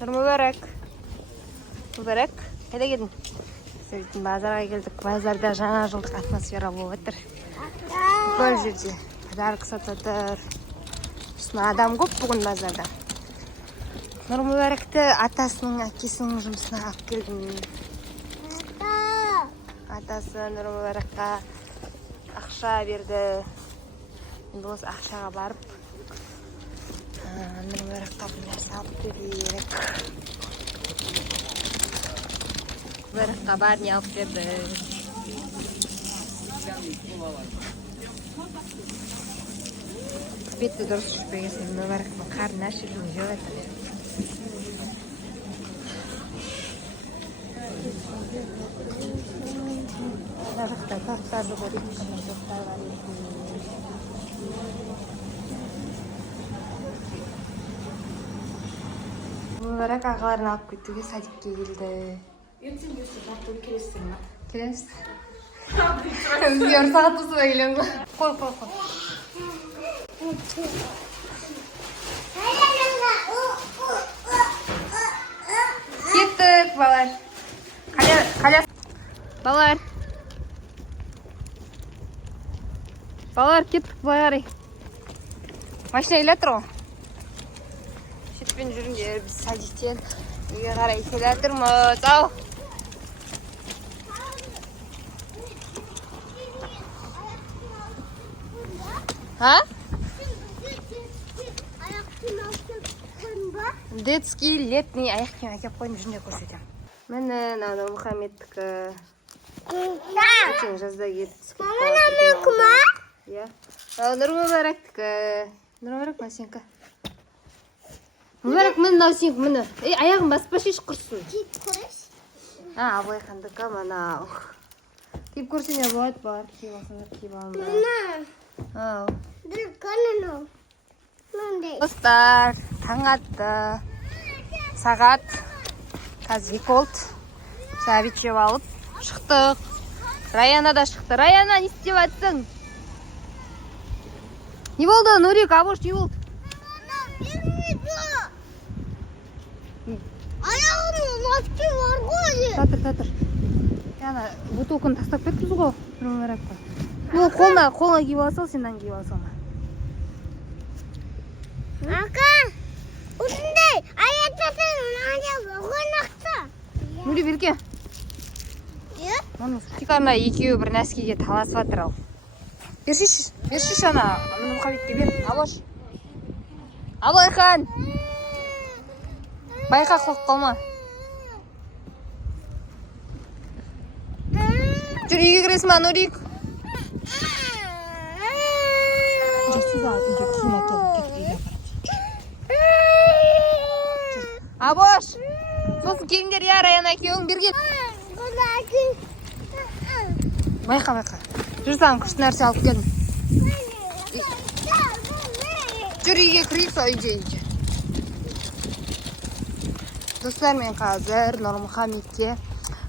Мүбәрәк. Мүбәрәк. Қайда келдің? Сөйтін базарға келдік. Базарда жаңа жылдық атмосфера болып отыр. Бұл жерде жарық сатып жатыр. Үстіне адам көп бүгін базарда. Мүбәрәкті атасының, әкесінің жұмысына алып келдім. Атасы Мүбәрәкқа ақша берді. Енді осы ақшаға барып Мүбәрәкқа бір нәрсе алып берейік. Мүбәрәкқа бар не алып берді. Бетті дұрыс жүрпегесін Мүбәрәктің қарны ашып жеп жатыр. Жақта тақтарды көріп қана жоқтар бар екен. Мүбәрәк ағаларын алып кетуге садикке келді. Ертең тартып келесің ба? Келеміз. Бізге ұрсағат болса да келеміз ба? Қой. Кеттік, балар. Балар, кеттік, былай қарай. Машина келе жатыр ғой. Шетпен жүріңдер, біз садиктен үйге қарай келе жатырмыз. Ау. Ha? Детский, летний аяқ киім әкеп қойдым, жүнде көрсетем. Міне, мынау Мұхаммедтікі. Ертең жазда кетіп. Маманы кума? Иә. Мүбәрәктікі. Мүбәрәк мына сенікі. Мүбәрәк мына сенікі, міне. Аяғын баспа шеш құрсын. Киіп көріш? Абылайхандікі мынау. Киіп көрсене болады бар. Киіп алсаңдар, киіп алыңдар. Мама. Dur kanını. Достар, таң атты. Сағат қазір 2 болды. Сәбит жеп алып шықтық. Раяна да шықты. Раяна, не істеп жатсың? Не болды, Нурик, Абош, не болды? Ayağımın maske var ғой. Татыр. Яна, бутылканы тастап кетіппіз ғой. Мүбәрәкқа. Ну, қолына киіп алсаң, сенен киіп алсаң. Ака, осындай аяқтатын ұнады ойнақта. Нури, берке. Мұның шикарна екеуі бір нәскеге таласып жатыр ал. Бершіш ана, Мұхаммедке бер. Абош. Абылайхан. Байқа қоқып қалма. Жүр, үйге кіресің ба, Нурик? Үйге киім әкеліп кетіп. Абош, сосын келіңдер, я Раяна екеуің берген. Байқа. Жүр, саған күшті нәрсе алып келдім. Жүр, үйге кірейік, сол үйге. Достар, мен қазір Нұрмұхаммедке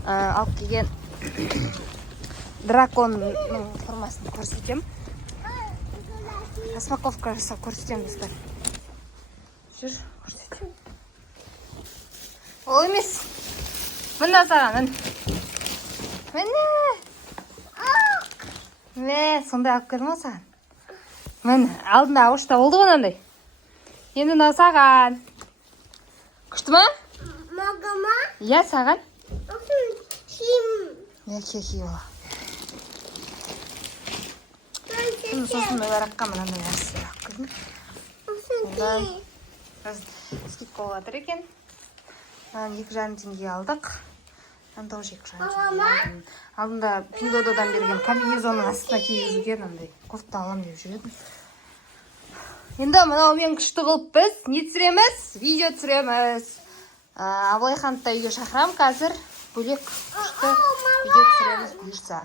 алып келген драконның формасын көрсетем. Распаковка жасап көрсетем, достар. Жүр, көрсетем. Ол емес. Мында саған, міне, сондай алып келдім ғой саған. Міне, алдында ауышта болды ғой мынандай. Енді мынау саған. Күшті ма? Мағама? Иә, саған. Ким? Иә, ке ола. Сосын Мүбәрәкқа мынандай нәрсе алып келдім. Скидка болып жатыр екен. 2,5 теңге алдық. Анда уже 2,5 теңге. Алдында Пиндодан берген комбинезонның астына кигізуге мынандай кофта аламын деп жүрдім. Енді мынау мен күшті қылып біз не түсіреміз? Видео түсіреміз. Абылайханды да үйге шақырам қазір. Бөлек күшті видео түсіреміз бұйырса.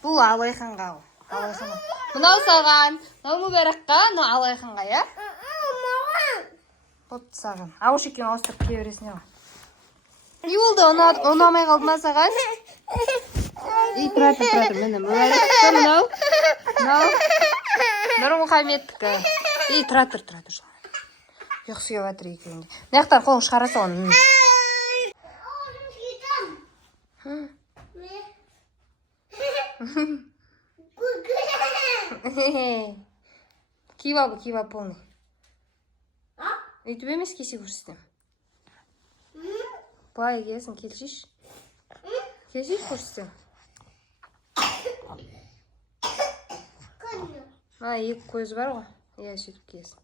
Бұл Абылайханға. Мынау саған. Мынау Мүбәрәкқа, мынау Абылайханға, иә? Бопты саған. Ауыш екен ауыстырып кие бересіне ғой. Не болды? Ұнамай қалды ма саған? Тұратыр. Міне Мүбәрәкті мынау. Нұрмұхаммедтікі. Тұратыр. Құйық сүйіп жатыр екеуінде. Мына жақтан қолың шығараса оны. Киіп ал полный. Өйтіп емес кесе көрсетем. Былай келсін, келшеш. Келшеш көрсетем. Екі көз бар ғой. Иә, сөйтіп келсін.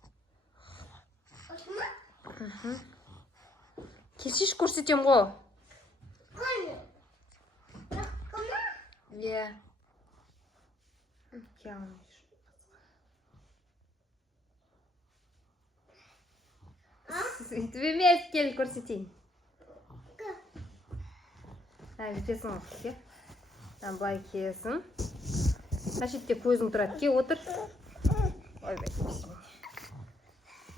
Келшеш көрсетем ғой. Иә. Сөйтіп емес, кел көрсетейін. Бітесің ғой. Былай келсін. Шетте көзің тұрады. Ке, отыр. Ойбай, бісмейді.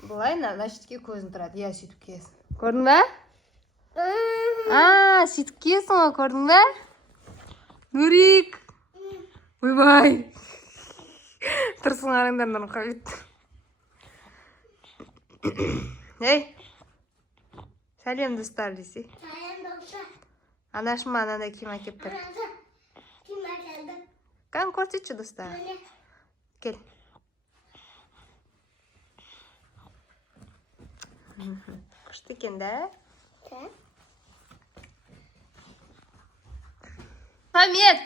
Былай, шетке көзің тұрады. Иә, сөйтіп келсін. Көрдің бе? Сөйтіп келсің ғой, көрдің бе? Нурик. Ойбай. Тұрсын арыңдар Нұрқабет. Ей. Сәлем достар десе. Сәлем достар. Анашыма анандай киім әкеп тұр. Киім әкелді. Кән көрсетші достар. Кел. Күшті екен да? Хамет!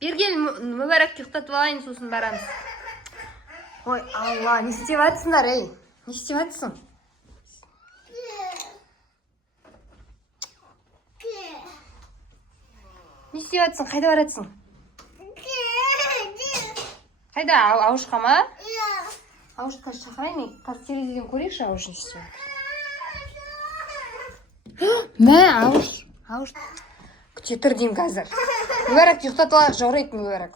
Бергел мүбәрәк ұйықтатып алайын, сосын барамыз. Ой, Алла, не істеп жатсыңдар, ей? Не істеп жатсың? Не істеп жатсың? Қайда баратсың? Қайда? Ауышқа ма? Ауышқа шақырайын, мен қазір терезеден көрейікші ауыш не істеп жатыр. Мә, ауыш. Күте тұр деймін қазір. Мүбәрәк ұйықтатып алайық, жоғырайды мүбәрәк.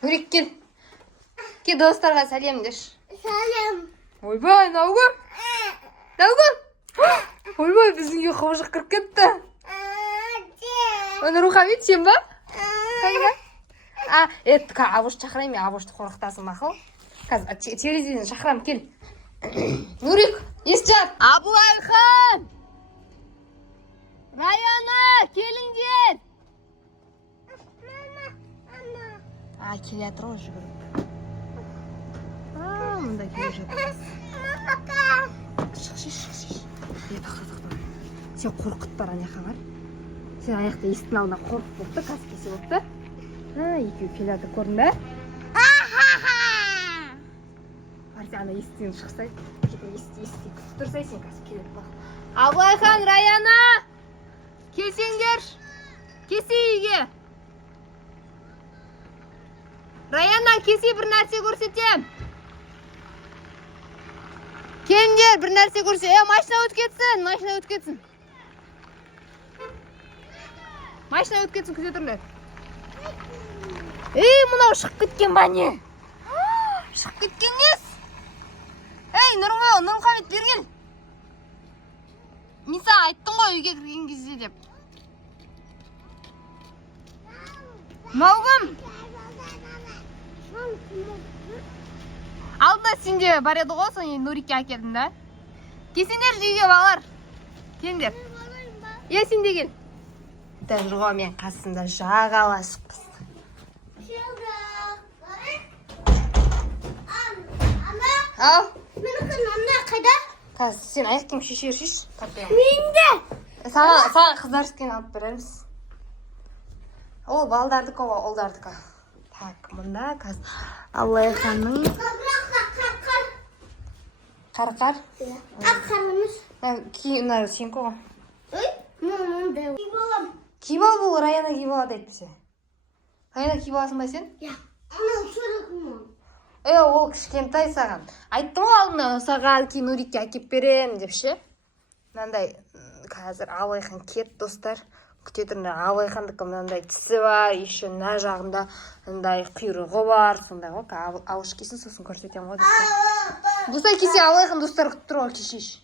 Нурик, кел. Кел достарға сәлем деш. Сәлем. Ойбай, Наугүл. Ойбай, біздің үйге қауышық кіріп кетті. Оны Рухамет, сен ба? Қайда? Ауыш шақырайын, мен ауышты қорықтасын мақыл. Қазір терезеден шақырам, кел. Нурик, естіжат. Абылайхан! Раяна, келіңдер! Келе жатыр ғой жүгіріп. Мұнда келе жатыр. Шықшеш. Сен қорқыттар аяққа бар. Сен аяқта естің алдына қорқып болыпты, қазір кесе болыпты. Екеу келе жатыр, көрдің бе? Барса ана естіген шықсай. Ести. Тұрсай сен қазір келе жатыр. Абылайхан, Раяна! Келсеңдер! Кесе үйге! Раяна, кесе бір нәрсе көрсетем. Келіңдер, бір нәрсе көрсетем. Машина өткетсін. Машина өткетсін, күзе тұрлар. Мұнау шығып кеткен ба не? Шығып кеткен нес? Нұрмұхамет, бергел. Мен саған айттың ғой үйге кірген кезде деп. Маугым. Алдында сенде бар еді ғой, соны Нурикке әкелдім да. Келсеңдер үйге балалар. Келіңдер. Сен де кел. Жүрғой мен қасында жағаласықпыз. Ал. Менің анна қайда? Қазір сен аяқ киім шешер. Менде. Саған қыздар түскен алып береміз. Ол балдардікі ғой, олдардікі. Так, мұнда қазір Аллайханның Қар. Қарымыз. Киімнары сен қоға. Мұнда. Киіп ал бұл, Раяна киіп алады әйтпесе. Раяна киіп аласың ба сен? Ол кішкентай саған. Айттым ғой алдына саған кейін Нурикке әкеп берем деп ше. Мынандай қазір Аллайхан кет достар. Күтетірінде Аллайхандікі мынандай тісі бар, еще мына жағында мындай құйрығы бар, сондай ғой. Ауыш кесін, сосын көрсетем ғой достар. Достар кесе Аллайхан достар күтіп тұр ғой, кешеш.